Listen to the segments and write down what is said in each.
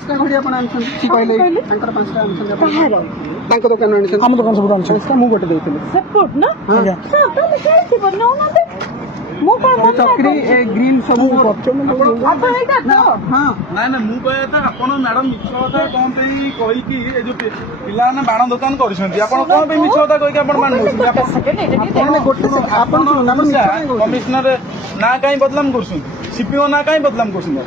ପାଞ୍ଚଟା ଘଡ଼ି ଆପଣ ଆଣିଛନ୍ତି କି କହିଲେ ତାଙ୍କର ପାଞ୍ଚଟା ଆଣିଛନ୍ତି ଆପଣ କାହାର ତାଙ୍କ ଦୋକାନ ଆଣିଛନ୍ତି ଆମ ଦୋକାନ ସବୁ ଆଣିଛୁ। ପାଞ୍ଚଟା ମୁଁ ଗୋଟେ ଦେଇଥିଲି ସେପଟ ନା ଆଜ୍ଞା। ତାହେଲେ ଖେଳିଥିବ ନଉନାହାନ୍ତି ମୁଁ କଣ ମନା ଚକ୍ରୀ ଏ ଗ୍ରିଲ୍ ସବୁ ଆପଣ ଏଇଟା ତ ହଁ ନାଇଁ ନାଇଁ ମୁଁ କହିବା କଥା ଆପଣ ମ୍ୟାଡାମ ମିଛ କଥା କଣ ପାଇଁ କହିକି ଏ ଯୋଉ ପିଲାମାନେ ବାଣ ଦୋକାନ କରିଛନ୍ତି ଆପଣ କଣ ପାଇଁ ମିଛ କଥା କହିକି ଆପଣ ବାଣ ଦଉଛନ୍ତି କମିଶନର ନାଁ କାହିଁ ବଦନାମ କରୁଛନ୍ତି ସିପିଓ ନାଁ କାହିଁ ବଦନାମ କରୁଛନ୍ତି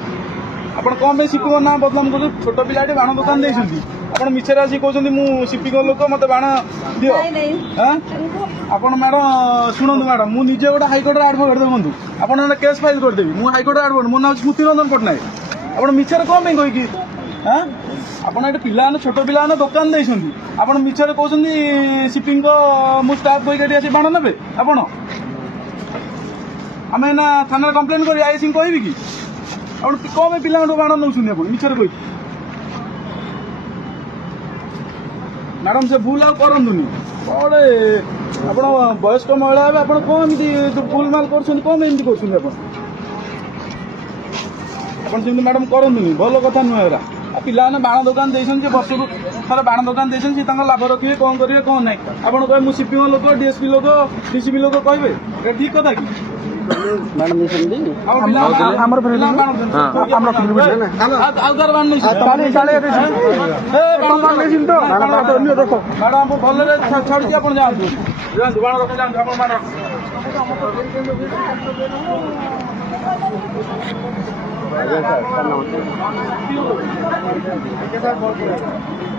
ଆପଣ କଣ ପାଇଁ ସିପିଓ ନାଁ ବଦନାମ କରୁଛନ୍ତି ଛୋଟ ପିଲାଟି ବାଣ ଦୋକାନ ଦେଇଛନ୍ତି ଆପଣ ମିଛରେ ଆସିକି କହୁଛନ୍ତି ମୁଁ ସିପିଓ ଲୋକ ମତେ ବାଣ ଦିଅ ହଁ ଆପଣ ମ୍ୟାଡାମ ଶୁଣନ୍ତୁ ମ୍ୟାଡାମ ମୁଁ ନିଜେ ଗୋଟେ ହାଇକୋର୍ଟରେ ଆଡଭୋକେଟ ଦେଖନ୍ତୁ ଆପଣ କେସ୍ ଫାଇଲ କରିଦେବି ମୁଁ ହାଇକୋର୍ଟରେ ଆଡଭୋକେଟ ମୋ ନାଁ ହେଉଛି ସ୍ମୃତି ରଞ୍ଜନ ପଟ୍ଟନାୟକ ଆପଣ ମିଛରେ କଣ ପାଇଁ କହିକି ହଁ ଆପଣ ଏଠି ପିଲାମାନେ ଛୋଟ ପିଲାମାନେ ଦୋକାନ ଦେଇଛନ୍ତି ଆପଣ ମିଛରେ କହୁଛନ୍ତି ସିପିଙ୍କ ମୁଁ ଷ୍ଟାଫ କହିକି ଏଠି ଆସି ବାଣ ନେବେ ଆପଣ ଆମେ ଏଇନା ଥାନାରେ କମ୍ପ୍ଲେନ କରି ଆଇସିଙ୍କୁ କହିବି କି ଆପଣ କଣ ପାଇଁ ପିଲାଙ୍କଠୁ ବାଣ ନେଉଛନ୍ତି ଆପଣ ମିଛରେ କହିକି ମ୍ୟାଡାମ ସେ ଭୁଲ ଆଉ କରନ୍ତୁନି କଣ ଆପଣ ବୟସ୍କ ମହିଳା ହେବେ ଆପଣ କଣ ଏମିତି ଭୁଲ ମାଲ କରୁଛନ୍ତି କଣ ଏମିତି କରୁଛନ୍ତି ଆପଣ ସେମିତି ମ୍ୟାଡାମ କରନ୍ତୁନି ଭଲ କଥା ନୁହେଁ ଏରା ଆଉ ପିଲାମାନେ ବାଣ ଦୋକାନ ଦେଇଛନ୍ତି ଯେ ବର୍ଷକୁ ଥରେ ବାଣ ଦୋକାନ ଦେଇଛନ୍ତି ସେ ତାଙ୍କ ଲାଭ ରଖିବେ କଣ କରିବେ କଣ ନାହିଁ ଆପଣ କହିବେ ମୁଁ ସିପିଓ ଲୋକ ଡିଏସପି ଲୋକ ଡିସିପି ଲୋକ କହିବେ ଏଟା ଠିକ କଥା କି ମ୍ୟାଡାମ ଦେଇଛନ୍ତି ଆମର ଆଉ ତାର ବାଣ ନେଇଛନ୍ତି ମ୍ୟାଡାମ ଭଲରେ ଛାଡୁଛି ଆପଣ ଯାଆନ୍ତୁ ଯାଆନ୍ତୁ ବାଣ ରଖ ଯାଆନ୍ତୁ ଆପଣ ବାଣ ଆଜ୍ଞା ସାର୍ ନମସ୍କାର